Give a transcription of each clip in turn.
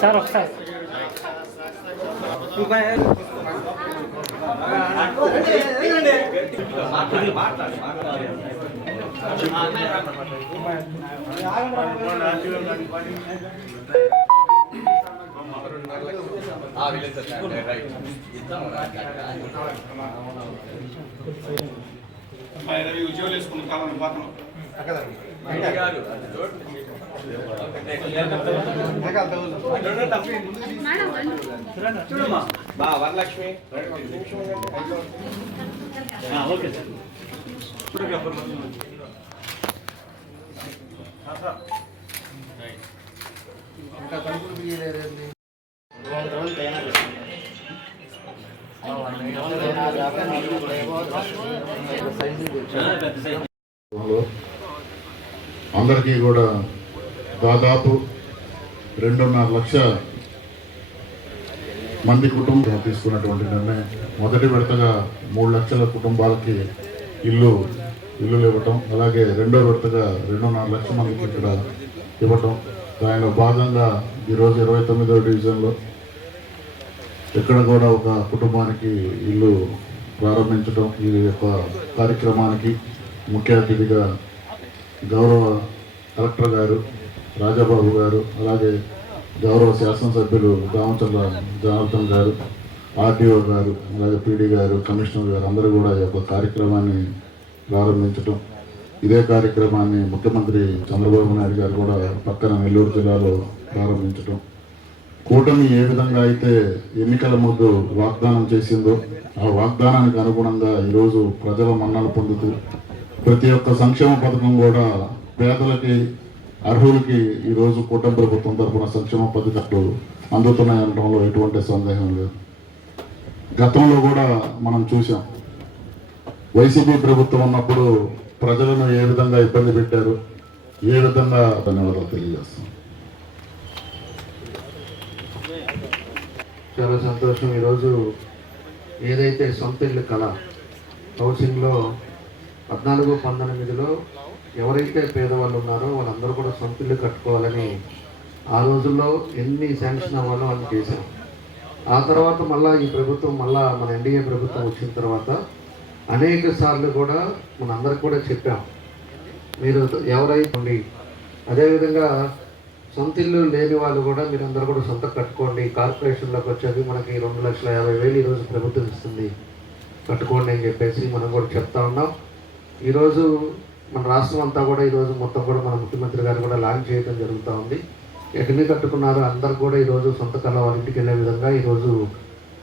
Sir ఒకసారి ఉద్యోగాలు వేసుకున్న కాలం పక్కన వరలక్ష్మి ఓకే అందరికీ కూడా దాదాపు 2.5 లక్షల మంది కుటుంబం తీసుకున్నటువంటి నిర్ణయం. మొదటి విడతగా 3 లక్షల కుటుంబాలకి ఇల్లులు ఇవ్వటం, అలాగే రెండో విడతగా 2.5 లక్షల మందికి ఇక్కడ ఇవ్వటం. దానిలో భాగంగా ఈరోజు 29వ డివిజన్లో ఇక్కడ కూడా ఒక కుటుంబానికి ఇల్లు ప్రారంభించడం. ఈ యొక్క కార్యక్రమానికి ముఖ్య అతిథిగా గౌరవ కలెక్టర్ గారు రాజాబాబు గారు, అలాగే గౌరవ శాసనసభ్యులు దామచర్ల జనార్దన్ గారు, ఆర్టీఓ గారు, అలాగే పీడీ గారు, కమిషనర్ గారు అందరూ కూడా ఈ యొక్క కార్యక్రమాన్ని ప్రారంభించడం. ఇదే కార్యక్రమాన్ని ముఖ్యమంత్రి చంద్రబాబు నాయుడు గారు కూడా పక్కన నెల్లూరు జిల్లాలో ప్రారంభించడం. కూటమి ఏ విధంగా అయితే ఎన్నికల ముందు వాగ్దానం చేసిందో ఆ వాగ్దానానికి అనుగుణంగా ఈరోజు ప్రజల మన్నలు పొందుతూ ప్రతి ఒక్క సంక్షేమ పథకం కూడా పేదలకి, అర్హులకి ఈరోజు కూటమి ప్రభుత్వం తరఫున సంక్షేమ పథకాలు అందుతున్నాయనడంలో ఎటువంటి సందేహం లేదు. గతంలో కూడా మనం చూసాం, వైసీపీ ప్రభుత్వం ఉన్నప్పుడు ప్రజలను ఏ విధంగా ఇబ్బంది పెట్టారు, ఏ విధంగా ధన్యవాదాలు తెలియజేస్తాం. చాలా సంతోషం. ఈరోజు ఏదైతే సొంత ఇల్లు కళ హౌసింగ్లో 14-19లో ఎవరైతే పేదవాళ్ళు ఉన్నారో వాళ్ళందరూ కూడా సొంత ఇల్లు కట్టుకోవాలని ఆ రోజుల్లో ఎన్ని శాంక్షన్ అవ్వాలో అని చేశాం. ఆ తర్వాత మళ్ళీ ఈ ప్రభుత్వం మన ఎన్డీఏ ప్రభుత్వం వచ్చిన తర్వాత అనేక సార్లు కూడా మనందరికి కూడా చెప్పాం, మీరు ఎవరైతే అదేవిధంగా సొంత ఇల్లు లేని వాళ్ళు కూడా మీరందరూ కూడా సొంత కట్టుకోండి. కార్పొరేషన్లోకి వచ్చేది మనకి 2,50,000 ఈరోజు ప్రభుత్వం ఇస్తుంది, కట్టుకోండి అని చెప్పేసి మనం కూడా చెప్తా ఉన్నాం. ఈరోజు మన రాష్ట్రం అంతా కూడా ఈరోజు మొత్తం కూడా మన ముఖ్యమంత్రి గారు కూడా లాంచ్ చేయడం జరుగుతూ ఉంది. ఎన్ని కట్టుకున్నారో అందరు కూడా ఈరోజు సొంత కళ వాళ్ళ ఇంటికి వెళ్ళే విధంగా ఈరోజు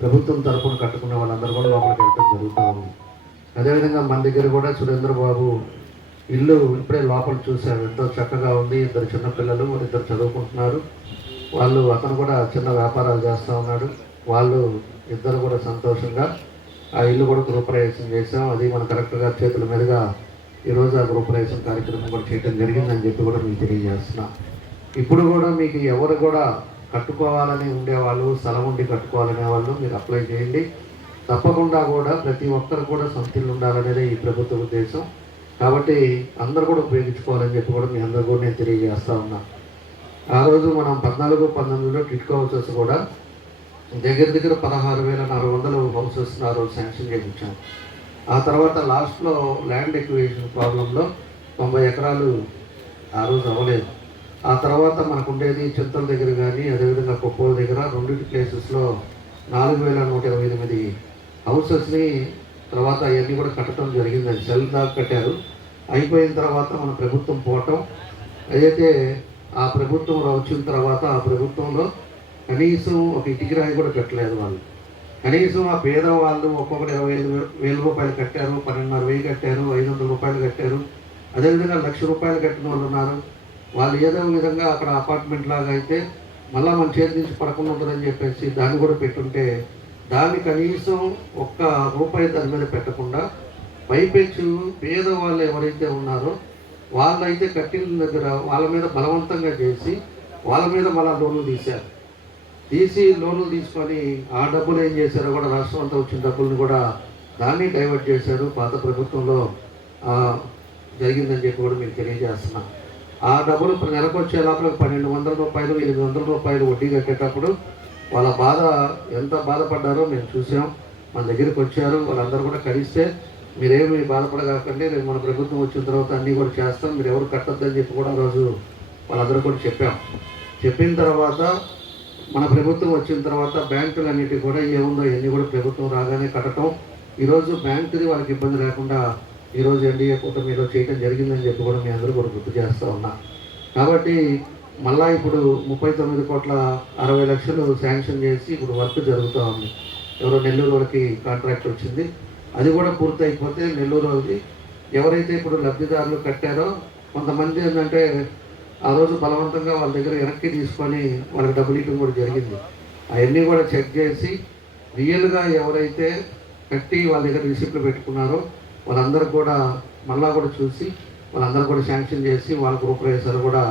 ప్రభుత్వం తరఫున కట్టుకున్న వాళ్ళందరూ కూడా లోపలికి వెళ్ళడం జరుగుతూ ఉంది. అదేవిధంగా మన దగ్గర కూడా సురేంద్రబాబు ఇల్లు ఇప్పుడే లోపల చూశారు, ఎంతో చక్కగా ఉంది. 2 చిన్నపిల్లలు, 2 చదువుకుంటున్నారు. అతను కూడా చిన్న వ్యాపారాలు చేస్తూ ఉన్నాడు. వాళ్ళు ఇద్దరు కూడా సంతోషంగా ఆ ఇల్లు కూడా గృహప్రవేశం చేసాం. అది మన కలెక్టర్ గారి చేతుల మీదుగా ఈరోజు ఆ గృహప్రవేశం కార్యక్రమం కూడా చేయడం జరిగిందని చెప్పి కూడా మీకు తెలియజేస్తున్నా. ఇప్పుడు కూడా మీకు ఎవరు కూడా కట్టుకోవాలని ఉండేవాళ్ళు, స్థలం ఉండి కట్టుకోవాలనే వాళ్ళు మీరు అప్లై చేయండి. తప్పకుండా కూడా ప్రతి ఒక్కరు కూడా సొంత ఇల్లు ఉండాలనేది ఈ ప్రభుత్వ ఉద్దేశం. కాబట్టి అందరూ కూడా ఉపయోగించుకోవాలని చెప్పి కూడా మీ అందరూ కూడా నేను తెలియజేస్తూ ఉన్నా. ఆ రోజు మనం 14-19లో టిట్కో హౌసెస్ కూడా దగ్గర 16,400 హౌసెస్ ఆ రోజు శాంక్షన్ చేయించాం. ఆ తర్వాత లాస్ట్లో ల్యాండ్ ఎక్విజిషన్ ప్రాబ్లంలో 90 ఎకరాలు ఆ రోజు అవ్వలేదు. ఆ తర్వాత మనకు ఉండేది చింతల దగ్గర కానీ అదేవిధంగా కొప్పోల దగ్గర 2 ప్లేసెస్లో 4,128 హౌసెస్ని తర్వాత అవన్నీ కూడా కట్టడం జరిగింది. అది సెల్ దాకా కట్టారు. అయిపోయిన తర్వాత మన ప్రభుత్వం పోవటం, అయితే ఆ ప్రభుత్వం వచ్చిన తర్వాత ఆ ప్రభుత్వంలో కనీసం ఒక ఇటుకరాయి కూడా కట్టలేదు వాళ్ళు. కనీసం ఆ పేదవాళ్ళు ఒక్కొక్కరు 25,000 రూపాయలు కట్టారు, 12,500 కట్టారు, 500 రూపాయలు కట్టారు. అదేవిధంగా 1,00,000 రూపాయలు కట్టిన వాళ్ళు ఉన్నారు. వాళ్ళు ఏదో విధంగా అక్కడ అపార్ట్మెంట్ లాగా అయితే మళ్ళీ మన చేతి నుంచి పడకుండా ఉంటుందని చెప్పేసి దాన్ని కూడా పెట్టుంటే దాన్ని కనీసం ₹1 దాని మీద పెట్టకుండా పైపెచ్చు పేదవాళ్ళు ఎవరైతే ఉన్నారో వాళ్ళైతే కట్టిన దగ్గర వాళ్ళ మీద బలవంతంగా చేసి వాళ్ళ మీద మళ్ళీ లోన్లు తీశారు. లోన్లు తీసుకొని ఆ డబ్బులు ఏం చేశారో కూడా రాష్ట్రం అంతా వచ్చిన డబ్బులను కూడా దాన్ని డైవర్ట్ చేశారు. పాత ప్రభుత్వంలో జరిగిందని చెప్పి కూడా మీకు తెలియజేస్తున్నా. ఆ డబ్బులు నెలకు వచ్చే లోపల 1200 రూపాయలు 800 రూపాయలు వడ్డీ కట్టేటప్పుడు వాళ్ళ బాధ ఎంత బాధపడ్డారో మేము చూసాం. మన దగ్గరికి వచ్చారు, వాళ్ళందరూ కూడా కలిస్తే మీరేమి బాధపడగాకండి, రేపు మన ప్రభుత్వం వచ్చిన తర్వాత అన్నీ కూడా చేస్తాం, మీరు ఎవరు కట్టొద్దని చెప్పి కూడా రోజు వాళ్ళందరూ కూడా చెప్పిన తర్వాత మన ప్రభుత్వం వచ్చిన తర్వాత బ్యాంకులన్నిటి కూడా ఏముందో ఇవన్నీ కూడా ప్రభుత్వం రాగానే కట్టడం, ఈరోజు బ్యాంకుది వాళ్ళకి ఇబ్బంది లేకుండా ఈరోజు ఎన్డీఏ కూటమిలో చేయడం జరిగిందని చెప్పి కూడా మీ అందరూ కూడా గుర్తు చేస్తూ ఉన్నా. కాబట్టి మళ్ళా ఇప్పుడు 39,60,00,000 శాంక్షన్ చేసి ఇప్పుడు వర్క్ జరుగుతూ ఉంది. ఎవరో నెల్లూరు వాళ్ళకి కాంట్రాక్ట్ వచ్చింది, అది కూడా పూర్తి అయిపోతే నెల్లూరు వాళ్ళది ఎవరైతే ఇప్పుడు లబ్ధిదారులు కట్టారో కొంతమంది ఏంటంటే ఆ రోజు బలవంతంగా వాళ్ళ దగ్గర వెనక్కి తీసుకొని వాళ్ళకి డబ్బులు ఇవ్వడం కూడా జరిగింది. అవన్నీ కూడా చెక్ చేసి రియల్గా ఎవరైతే కట్టి వాళ్ళ దగ్గర రిసిప్ట్లు పెట్టుకున్నారో వాళ్ళందరూ కూడా మళ్ళా కూడా చూసి వాళ్ళందరూ కూడా శాంక్షన్ చేసి వాళ్ళ గృహప్రవేశాలు కూడా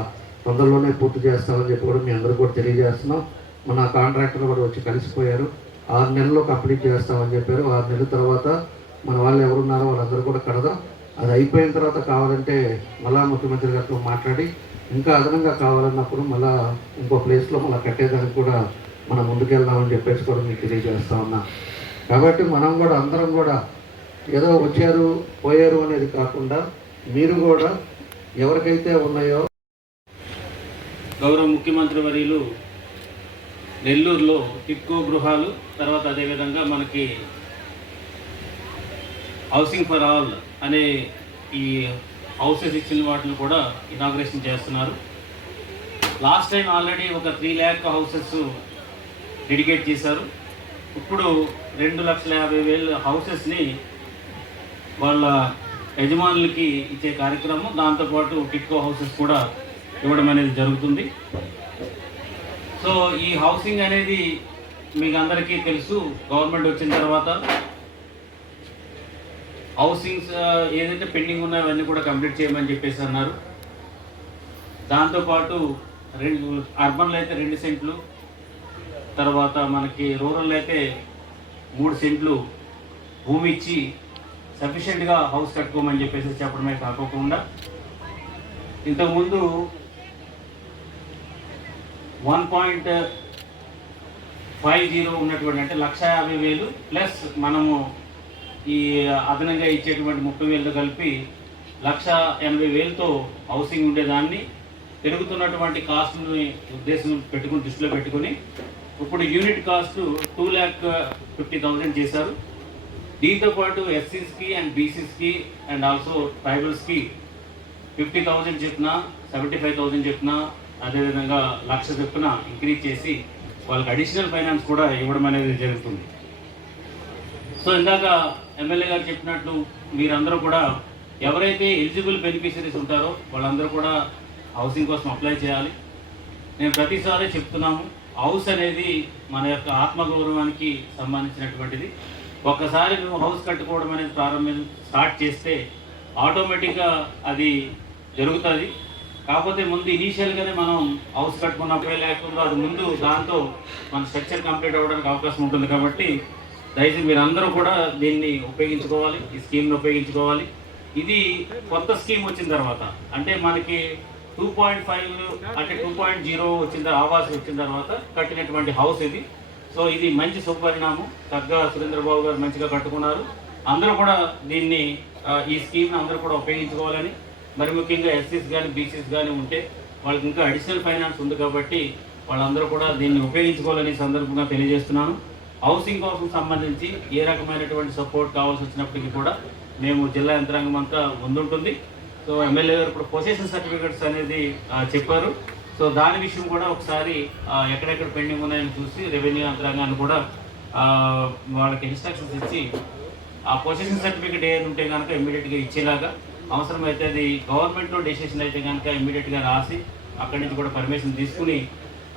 తొందరలోనే పూర్తి చేస్తామని చెప్పి కూడా మీ అందరూ కూడా తెలియజేస్తున్నాం. మన కాంట్రాక్టర్లు కూడా వచ్చి కలిసిపోయారు. 6 నెలల్లో కంప్లీట్ చేస్తామని చెప్పారు. 6 నెలల తర్వాత మన వాళ్ళు ఎవరున్నారో వాళ్ళందరూ కూడా కడదాం. అది అయిపోయిన తర్వాత కావాలంటే మళ్ళా ముఖ్యమంత్రి గారితో మాట్లాడి ఇంకా అదనంగా కావాలన్నప్పుడు మళ్ళీ ఇంకో ప్లేస్లో మళ్ళీ కట్టేదానికి కూడా మనం ముందుకెళ్దామని చెప్పేసి కూడా మీకు తెలియజేస్తా ఉన్నా. కాబట్టి మనం కూడా అందరం కూడా ఏదో వచ్చారు పోయారు అనేది కాకుండా మీరు కూడా ఎవరికైతే ఉన్నాయో. గౌరవ ముఖ్యమంత్రి వర్యులు నెల్లూరులో టిక్కో గృహాలు, తర్వాత అదేవిధంగా మనకి హౌసింగ్ ఫర్ ఆల్ అనే ఈ హౌసెస్ ఇచ్చిన వాటిని కూడా ఇనాగ్రేషన్ చేస్తున్నారు. లాస్ట్ టైం ఆల్రెడీ ఒక 3 lakh హౌసెస్ డెడికేట్ చేశారు. ఇప్పుడు 2,50,000 హౌసెస్ని వాళ్ళ యజమానులకి ఇచ్చే కార్యక్రమం, దాంతోపాటు టిక్కో హౌసెస్ కూడా ఇవ్వడం అనేది జరుగుతుంది. సో ఈ హౌసింగ్ అనేది మీకు అందరికీ తెలుసు, గవర్నమెంట్ వచ్చిన తర్వాత హౌసింగ్స్ ఏదైతే పెండింగ్ ఉన్నాయో అవన్నీ కూడా కంప్లీట్ చేయమని చెప్పేసి అన్నారు. దాంతోపాటు అర్బన్లో అయితే 2 సెంట్లు, తర్వాత మనకి రూరల్ అయితే 3 సెంట్లు భూమి ఇచ్చి సఫిషియెంట్గా హౌస్ కట్టుకోమని చెప్పేసి చెప్పడమే కాకుండా ఇంతకుముందు 1.50 ఉన్నటువంటి అంటే 1,50,000 ప్లస్ మనము ఈ అదనంగా ఇచ్చేటువంటి 30,000 కలిపి 1,80,000తో హౌసింగ్ ఉండేదాన్ని పెరుగుతున్నటువంటి కాస్ట్ని దృష్టిలో పెట్టుకుని ఇప్పుడు యూనిట్ కాస్ట్ 2,50,000 చేశారు. దీంతోపాటు ఎస్సీస్కి అండ్ బీసీస్కి అండ్ ఆల్సో ట్రైబల్స్కి 50,000 చెప్పిన, 75,000 చెప్పిన, అదేవిధంగా 1,00,000 చెప్పిన ఇంక్రీజ్ చేసి వాళ్ళకి అడిషనల్ ఫైనాన్స్ కూడా ఇవ్వడం అనేది జరుగుతుంది. సో ఇందాక ఎమ్మెల్యే గారు చెప్పినట్లు మీరందరూ కూడా ఎవరైతే ఎలిజిబుల్ బెనిఫిషరీస్ ఉంటారో వాళ్ళందరూ కూడా హౌసింగ్ కోసం అప్లై చేయాలి. నేను ప్రతిసారి చెప్తున్నాము, హౌస్ అనేది మన యొక్క ఆత్మగౌరవానికి సంబంధించినటువంటిది. ఒక్కసారి మేము హౌస్ కట్టుకోవడం అనేది స్టార్ట్ చేస్తే ఆటోమేటిక్గా అది జరుగుతుంది. కాకపోతే ముందు ఇనీషియల్గానే మనం హౌస్ కట్టుకున్నప్పుడే లేకుండా అది ముందు దాంతో మన స్ట్రక్చర్ కంప్లీట్ అవ్వడానికి అవకాశం ఉంటుంది. కాబట్టి దయచేసి మీరందరూ కూడా దీన్ని ఉపయోగించుకోవాలి, ఈ స్కీమ్ని ఉపయోగించుకోవాలి. ఇది కొత్త స్కీమ్ వచ్చిన తర్వాత అంటే మనకి 2.5 అంటే 2.0 ఆవాస్ వచ్చిన తర్వాత కట్టినటువంటి హౌస్ ఇది. సో ఇది మంచి శుభపరిణామం. చక్కగా సురేంద్రబాబు గారు మంచిగా కట్టుకున్నారు. అందరూ కూడా దీన్ని ఈ స్కీమ్ని అందరూ కూడా ఉపయోగించుకోవాలని, మరి ముఖ్యంగా ఎస్సీస్ కానీ బీసీస్ కానీ ఉంటే వాళ్ళకి ఇంకా అడిషనల్ ఫైనాన్స్ ఉంది కాబట్టి వాళ్ళందరూ కూడా దీన్ని ఉపయోగించుకోవాలని సందర్భంగా తెలియజేస్తున్నాను. హౌసింగ్ కోసం సంబంధించి ఏ రకమైనటువంటి సపోర్ట్ కావాల్సి వచ్చినప్పటికీ కూడా మేము జిల్లా యంత్రాంగం అంతా ముందుంటుంది. సో ఎమ్మెల్యే గారు ఇప్పుడు పొజిషన్ సర్టిఫికెట్స్ అనేది చెప్పారు. సో దాని విషయం కూడా ఒకసారి ఎక్కడెక్కడ పెండింగ్ ఉన్నాయని చూసి రెవెన్యూ యంత్రాంగాన్ని కూడా వాళ్ళకి ఇన్స్ట్రక్షన్స్ ఇచ్చి ఆ పొజిషన్ సర్టిఫికెట్ ఏది ఉంటే కనుక ఇమ్మీడియట్గా ఇచ్చేలాగా, అవసరమైతే అది గవర్నమెంట్లో డెసిషన్ అయితే కనుక ఇమ్మీడియట్గా రాసి అక్కడి నుంచి కూడా పర్మిషన్ తీసుకుని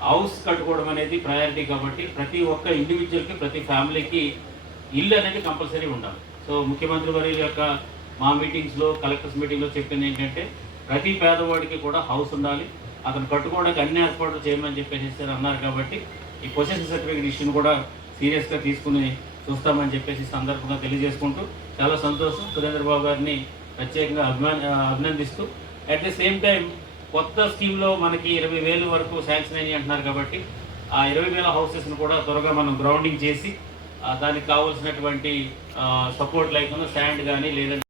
హౌస్ కట్టుకోవడం అనేది ప్రయారిటీ. కాబట్టి ప్రతి ఒక్క ఇండివిజువల్కి, ప్రతి ఫ్యామిలీకి ఇల్లు అనేది కంపల్సరీ ఉండాలి. సో ముఖ్యమంత్రి వర్యుల యొక్క మా మీటింగ్స్లో, కలెక్టర్స్ మీటింగ్లో చెప్పింది ఏంటంటే ప్రతి పేదవాడికి కూడా హౌస్ ఉండాలి. అతను కట్టుకోవడానికి అన్ని ఏర్పాట్లు చేయమని చెప్పేసి అన్నారు. కాబట్టి ఈ పొజిషన్ సర్టిఫికేట్ ఇష్యూని కూడా సీరియస్గా తీసుకుని చూస్తామని చెప్పేసి సందర్భంగా తెలియజేసుకుంటూ చాలా సంతోషం. సురేంద్ర బాబు గారిని ప్రత్యేకంగా అభినందిస్తూ అట్ ది సేమ్ టైం కొత్త స్కీమ్లో మనకి 20,000 వరకు శాంక్షన్ అయ్యి అంటున్నారు. కాబట్టి ఆ 20,000 హౌసెస్ను కూడా త్వరగా మనం గ్రౌండింగ్ చేసి దానికి కావాల్సినటువంటి సపోర్ట్ లేకుండా శాండ్ కానీ లేదంటే